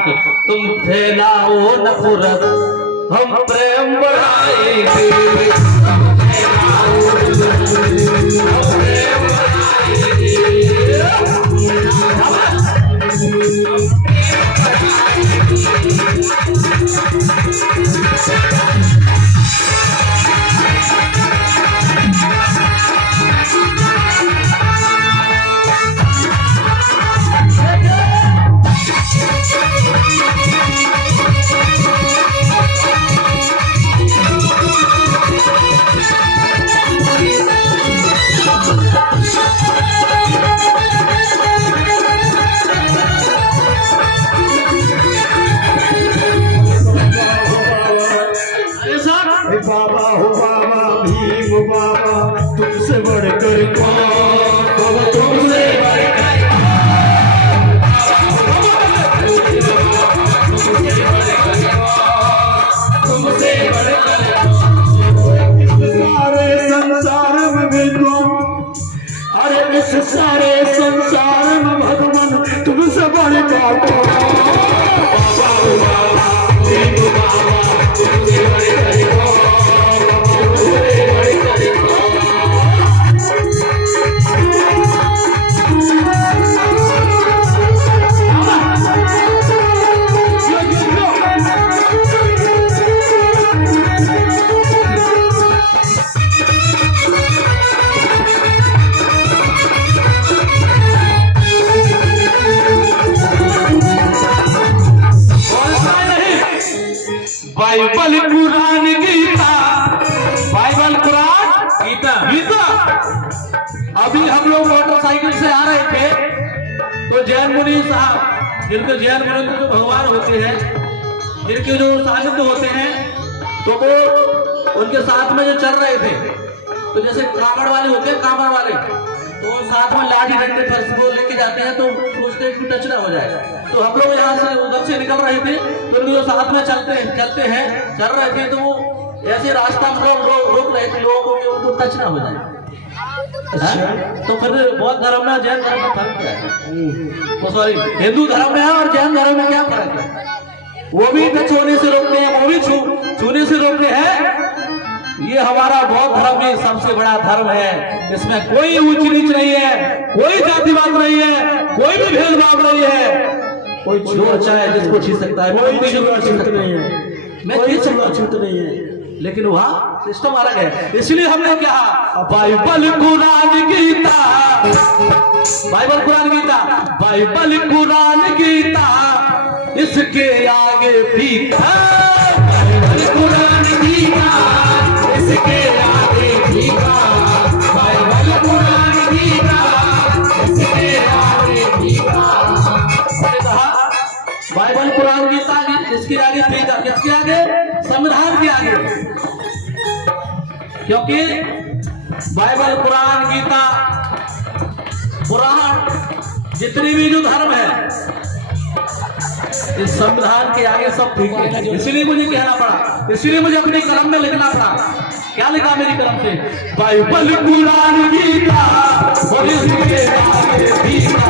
नाम से। तुम फैलाओ नफरत हम प्रेम बढ़ाएंगे, तुम फैलाओ नफरत हम प्रेम बाबा हो बाबा भीम बाबा, तुमसे बढ़कर कौन, बाबा तुमसे बढ़कर तुमसे बढ़कर सारे संसार में भी तुम, अरे इस सारे संसार में भगवान तुमसे बढ़कर बाबा हो बाबा भीम बाबा, तुमसे बढ़कर Bible Quran Gita, Bible Quran Gita Gita. अभी हम लोग मोटरसाइकिल से आ रहे थे तो जैन मुनि साहब, जिनके जैन मुनि जो भगवान होते हैं, जिनके जो सानिध्य होते हैं, तो वो उनके साथ में जो चल रहे थे, तो जैसे कांवड़ वाले होते हैं, कांवड़ वाले तो साथ में लाठी डंडे पर वो लेके जाते हैं, तो सोचते हैं कि टच ना हो जाए। तो हम लोग यहाँ से उधर से निकल रहे थे, तो जो साथ में चल रहे थे, तो वो ऐसे रास्ता मतलब रोक रहे थे लोगों को कि उनको टच ना हो जाए। तो फिर बौद्ध धर्म में जैन धर्म में फर्क क्या है? वो सॉरी, हिंदू धर्म में है और जैन धर्म में क्या फर्क है? वो भी टच होने से रोकते हैं, वो भी छूने से रोकते हैं। ये हमारा बौद्ध धर्म भी सबसे बड़ा धर्म है, इसमें कोई ऊंच नीच नहीं है, कोई जातिवाद नहीं है, कोई भी भेदभाव नहीं है। कोई जो चाहे जिसको छू सकता है, कोई छूत नहीं है, कोई छूत नहीं है। लेकिन वहाँ सिस्टम अलग है, इसलिए हमने कहा Bible Quran Gita, Bible Quran Gita, Bible Quran Gita, इसके आगे फीका, बाइबल कुरान गीता, इसके आगे फीका, बाइबल कुरान गीता, इसके आगे फीका। मैंने कहा बाइबल कुरान गीता इसके आगे फीका, किसके आगे? संविधान के आगे। क्योंकि बाइबल कुरान गीता पुराण जितने भी जो धर्म है, इस संविधान के आगे सब ठीक है। इसलिए मुझे कहना पड़ा, इसलिए मुझे अपनी कलम में लिखना पड़ा। क्या लिखा मेरी कलम से? बाइबल कुरान गीता और इसके आगे फीका,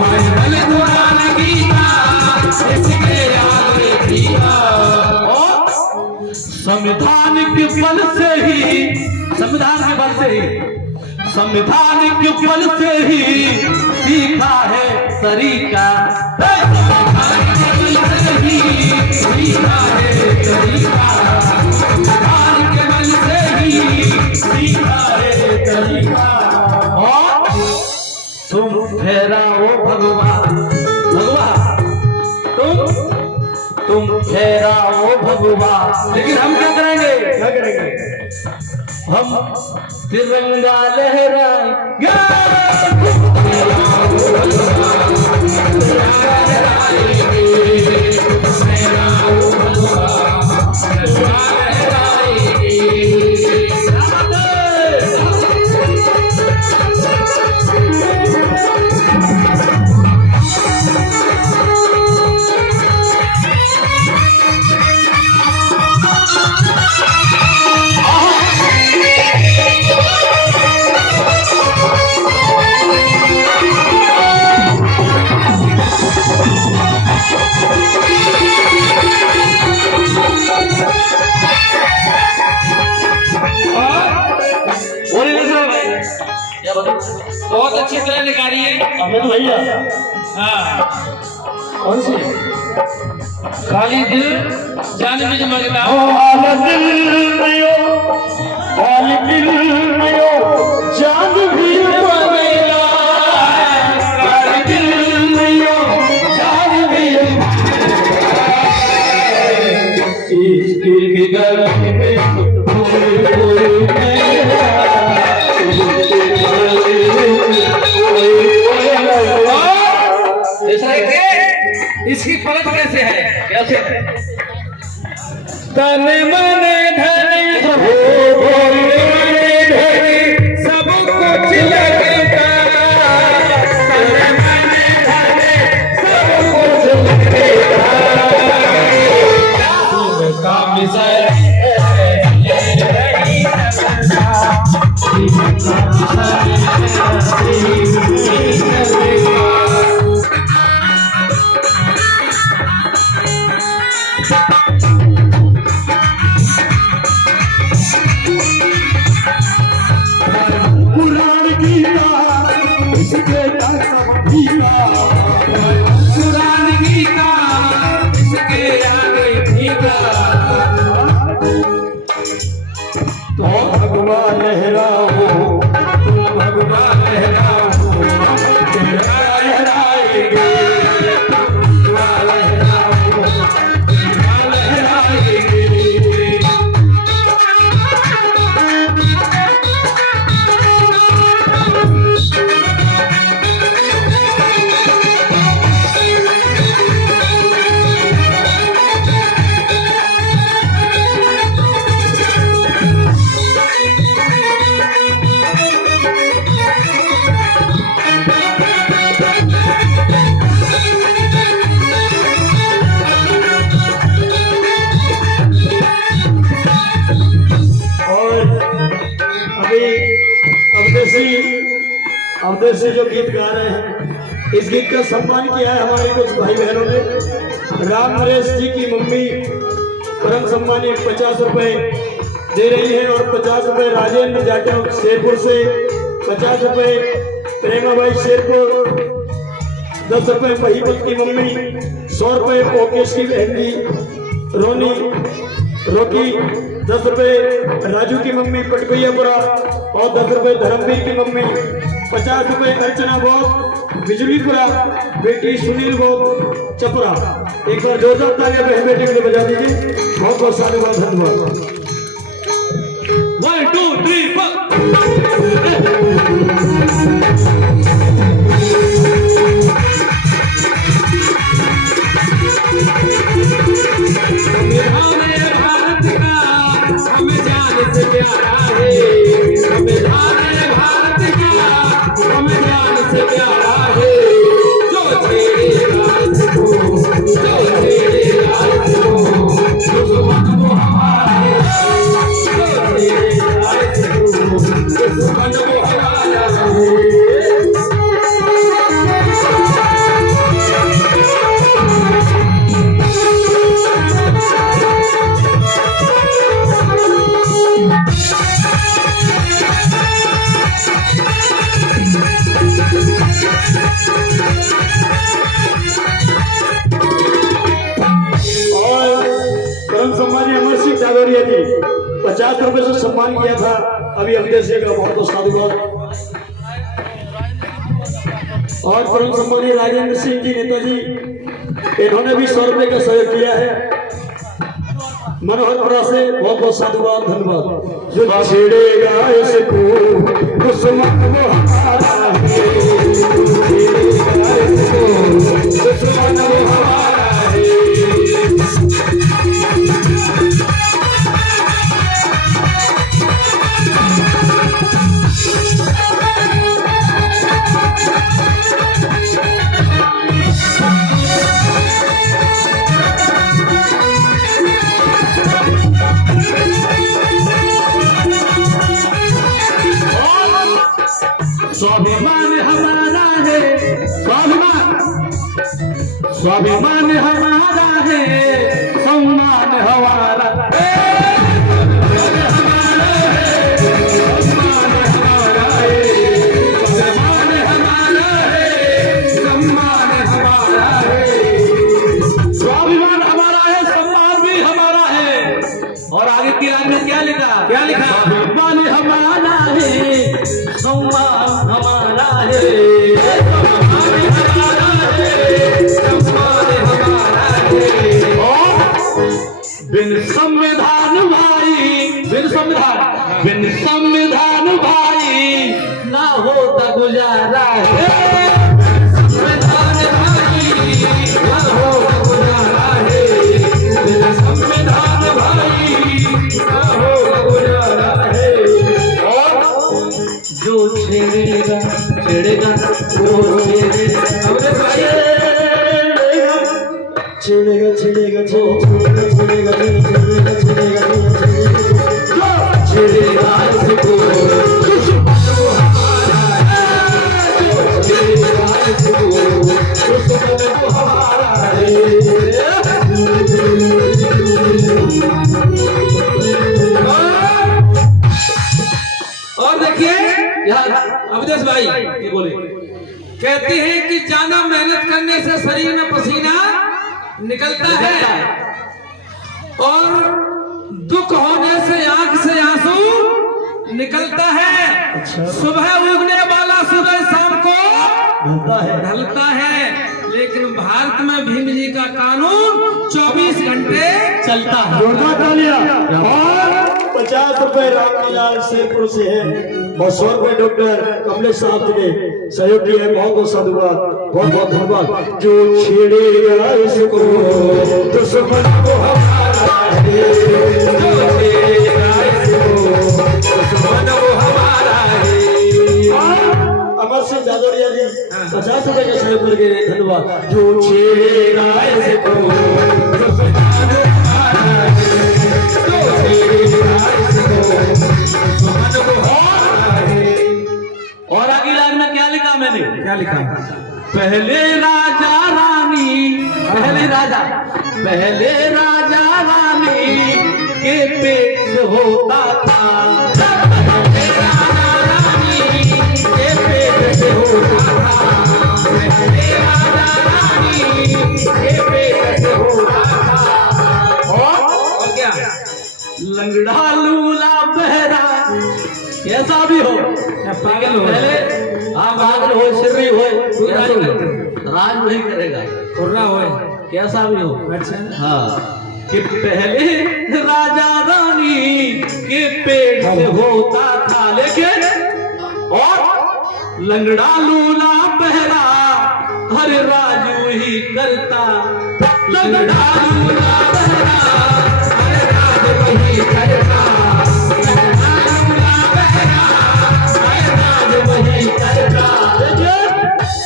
बाइबल कुरान गीता, इसके आगे फीका। और संविधान के बल से ही, संविधान के बल से ही, संविधान के बल से ही सीखा है तरीका, संविधान के बल से ही सीखा है तरीका, संविधान के बल से ही सीखा है तरीका। और तुम ठहराओ भगवान, भगवान तुम ठहराओ भगवान, लेकिन हम क्या करेंगे? क्या करेंगे? हम तिरंगा लहराएंगे, हाँ कौन सी? खाली दिल जान में जमगता हाल दिल में हो, हाल दिल में हो, जान भी मगेला। हाल दिल में हो, जान भी इसकी गली में कोई कोई मेरा, इसकी फर्क कैसे है? कैसे? तन मन धन हो, सब कुछ लगता, तन मन धन सब कुछ लगता, काम से भगवान लहराओ, तुम भगवान लहराओ, तेरा लहराएंगे, भगवान लहराओ, तेरा लहराएंगे। अवदेशी जो गीत गा रहे हैं, इस गीत का सम्मान किया है हमारे कुछ भाई बहनों ने। राम नरेश जी की मम्मी परम सम्मानी 50 रुपए दे रही है और 50 रुपए राजेंद्र जाटव शेरपुर से, 50 रुपए प्रेमा भाई शेरपुर, 10 रुपए महिपत की मम्मी, 100 रुपए ओकेश की बहन जी रोनी रोकी, 10 रुपए राजू की मम्मी पटकैयापुरा और 10 रुपए धर्मवीर की मम्मी, 50 रुपए अर्चना बोध बिजलीपुरा, बेटी सुनील बोध चपुरा। एक बार जोरदार तालियां बहन बेटी के लिए बजा दीजिए। बहुत बहुत साधुवाद, धन्यवाद। 1 2 3 4 हमें जान से प्यारा है, संविधान भारत का हमें जान से प्यारा है। जो छेड़े राज को, जो छेड़े राज को, दुश्मन वो हमारा है। जो छेड़े राज को, दुश्मन वो हमारा है। जागोरिया जी 50 रुपए से सम्मान किया था अभी अवदेशी का, बहुत बहुत साधुवाद। और परम सम्मानीय राजेंद्र सिंह जी नेताजी, इन्होंने भी 100 रुपए का सहयोग किया है मनोहरपुरा से, बहुत बहुत साधुवाद, धन्यवाद। जो छेड़ेगा इसको दुश्मन वो हमारा है, छेड़ेगा इसको दुश्मन वो हमारा है। स्वाभिमान हमारा है, स्वाभिमान हमारा है, सम्मान हमारा सम्मान हमारा है, सम्मान बिन संविधान भाई, बिन संविधान भाई ना होता गुजारा है। संविधान भाई ना होता गुजारा है, बिन संविधान भाई ना होता गुजारा है। और जो छेड़ेगा छेड़ेगा वो छेड़ेगा, छेड़ेगा छेड़ेगा छेड़ेगा छेड़ेगा छेड़ेगा छेड़ेगा इसको दुश्मन वो हमारा है, जो छेड़ेगा इसको दुश्मन वो हमारा है। और देखिए अवधेश भाई ये बोले, कहते हैं कि ज्यादा मेहनत करने से शरीर में पसीना निकलता है और दुख होने से आंख से आंसू निकलता है। सुबह उगने वाला सूरज शाम को ढलता है, लेकिन भारत में भीम जी का कानून 24 घंटे चलता है। और 50 रुपए रामलीला शेरपुर से है और 100 रुपए डॉक्टर कमलेश साहब ने सहयोग किया है। बहुत बहुत साधुवाद, बहुत बहुत धन्यवाद। जो छेड़ेगा इसको दुश्मन वो हमारा है, जो छेड़ेगा इसको दुश्मन वो हमारा है। अमर सिंह जादौरिया जी 50 रुपए का सहयोग करके धन्यवाद। जो छेड़ेगा इसको दुश्मन वो हमारा है, जो छेड़ेगा इसको दुश्मन वो हमारा है। और अगली लाइन में क्या लिखा मैंने, क्या लिखा? पहले राजा रानी, पहले राजा रानी के पेट से होता था, पहले राजा रानी के पेट से होता था, पहले राजा रानी के पेट से होता था। और क्या? लंगड़ा लूला बहरा कैसा भी हो, पागल हो, पहले आप पागल हो, सिर्री हो, राज नहीं करेगा, खुर्रा हो, कैसा भी हो। अच्छा हाँ, कि पहले राजा रानी के पेट से होता था, लेकिन और लंगड़ा लूला बहरा हर राजू ही करता, लंगड़ा लूला बहरा हर राजू ही करता,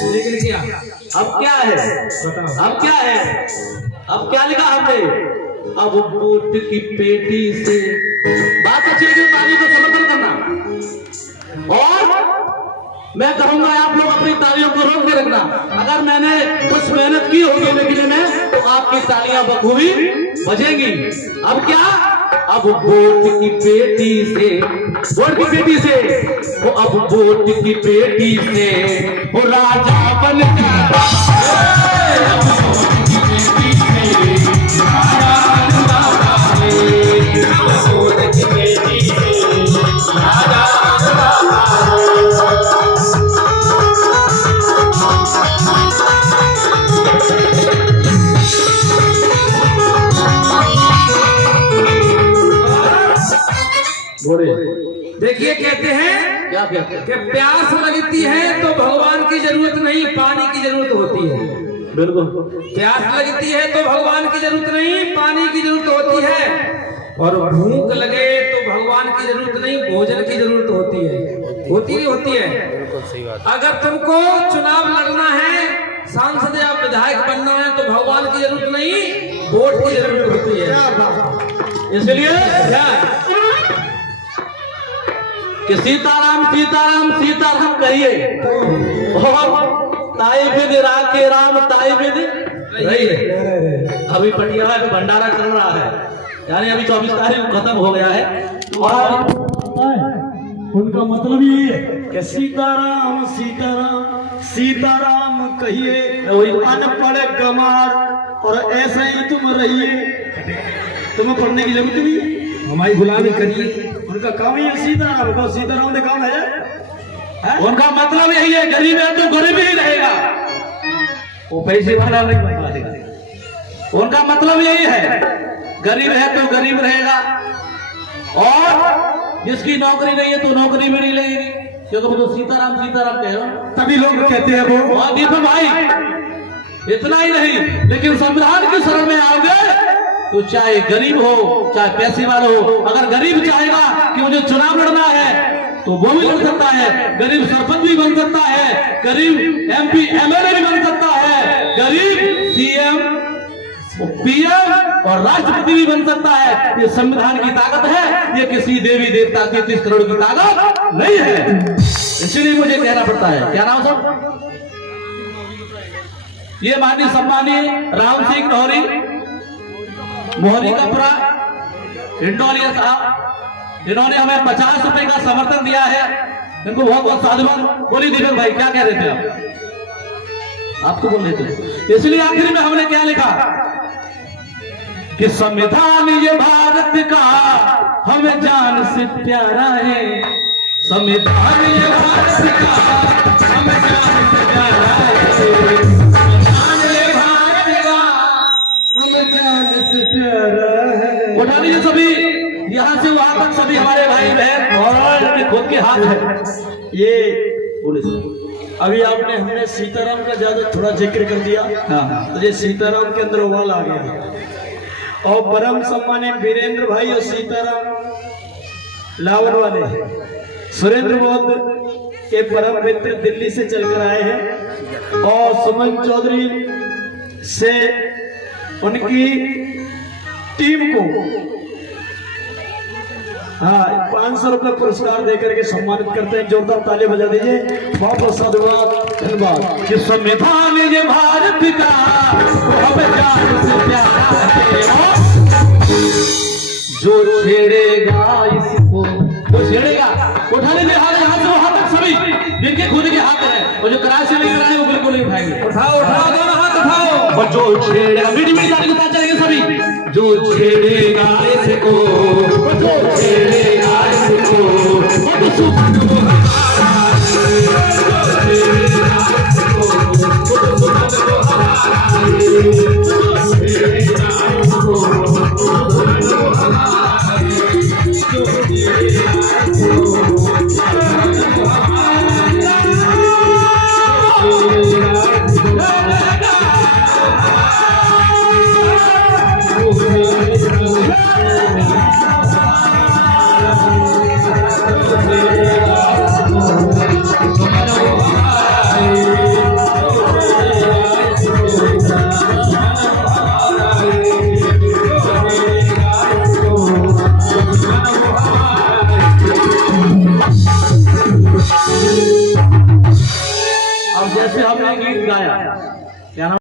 लेकिन क्या अब क्या है, अब क्या है, अब क्या लिखा हमने? अब वोट की पेटी से बात अच्छी है, ताली को समर्थन करना। और मैं कहूंगा आप लोग अपनी तालियों को रोक के रखना। अगर मैंने कुछ मेहनत की होगी लिखने में तो आपकी तालियां बखूबी बजेंगी। अब क्या, अब वोट की पेटी से, वोट की पेटी से वो, अब वोट की पेटी से वो राजा बन गया, देखिए कहते हैं क्या कि प्यास लगती है तो भगवान की जरूरत नहीं, पानी की जरूरत होती है। बिल्कुल, प्यास लगती है तो भगवान की जरूरत नहीं, पानी की जरूरत होती है। और भूख लगे तो भगवान की जरूरत नहीं, भोजन की जरूरत होती है, होती है। अगर तुमको चुनाव लड़ना है, सांसद या विधायक बनना है तो भगवान की जरूरत नहीं, वोट की जरूरत होती है। इसलिए क्या कि सीताराम सीताराम सीताराम कहिए, ताई बिन राखे राम ताई बिन रही। अभी पटियाला का भंडारा चल रहा है, यानी अभी 24 तारीख को खत्म हो गया है। और उनका मतलब ये है कि सीताराम सीताराम सीताराम कहिए, अनपढ़ गमार और ऐसा ही तुम रहिए। तुम्हें पढ़ने की जरूरत नहीं है, हमारी गुलामी करिए। उनका काम ही है सीताराम का, सीताराम का काम है। उनका मतलब यही है, गरीब है तो गरीब ही रहेगा, वो पैसे वाला नहीं बन पाएगा। उनका मतलब यही है, गरीब है तो गरीब रहेगा, और जिसकी नौकरी नहीं है तो नौकरी भी नहीं लगेगी, क्योंकि वो तो सीताराम सीताराम कह रहा हूं, तभी लोग कहते हैं वो। और दीपक भाई इतना ही नहीं, लेकिन संविधान की शरण में आओगे तो चाहे गरीब हो चाहे पैसे वाला हो, अगर गरीब चाहेगा कि मुझे चुनाव लड़ना है तो वो भी लड़ सकता है, गरीब सरपंच भी बन सकता है, गरीब MP MLA भी बन सकता है, गरीब CM PM और राष्ट्रपति भी बन सकता है। ये संविधान की ताकत है, ये किसी देवी देवता की 30 करोड़ की ताकत नहीं है, इसलिए मुझे कहना पड़ता है। क्या नाम सब? ये माननीय सम्मानीय राम सिंह मोहरी कपड़ा इंडोलिया साहब, इन्होंने हमें 50 रुपए का समर्थन दिया है, इनको बहुत बहुत साधुवाद। बोलिए दीपक भाई, क्या कह रहे थे आप तो बोल रहे थे। इसलिए आखिर में हमने क्या लिखा कि संविधान ये भारत का हमें जान से प्यारा है, संविधान ये भारत का हमें जान से प्यारा है, संविधान ये भारत का हमें जान से प्यारा है। उठा लीजिए सभी, यहाँ से वहां तक सभी हमारे भाई बहन, और खुद के हाथ है। ये बोले अभी आपने हमने सीताराम का ज्यादा थोड़ा जिक्र कर दिया, हाँ। तो ये सीताराम के अंदर उबाल आ गया, और परम सम्मानित वीरेंद्र भाई और सीताराम लावन वाले सुरेंद्र बौद्ध के परम मित्र दिल्ली से चलकर आए हैं, और सुमन चौधरी से उनकी टीम को 500 रुपए पुरस्कार देकर के सम्मानित करते हैं। जोरदार ताली बजा दीजिए। बहुत बहुत साधुवाद, धन्यवाद। कि संविधान ये भारत का हमें जान से प्यारा है, जो छेड़ेगा इसको वो छेड़ेगा। उठा लीजिए हाथ, यहाँ से वहां तक सभी जिनके खुद के हाथ है, और जो कराए से नहीं कराए वो बिल्कुल नहीं उठाएंगे। उठाओ उठाओ दोनों हाथ उठाओ। और जो छेड़ेगा, मीठी मीठी ताली के साथ चलेंगे सभी। जो छेड़ेगा इसको, जो छेड़ेगा इसको, वो तो सुमन को हमारा, जो छेड़ेगा इसको, वो तो सुमन को हमारा, जो छेड़ेगा इसको, वो तो सुमन को हमारा, जो छेड़ेगा इसको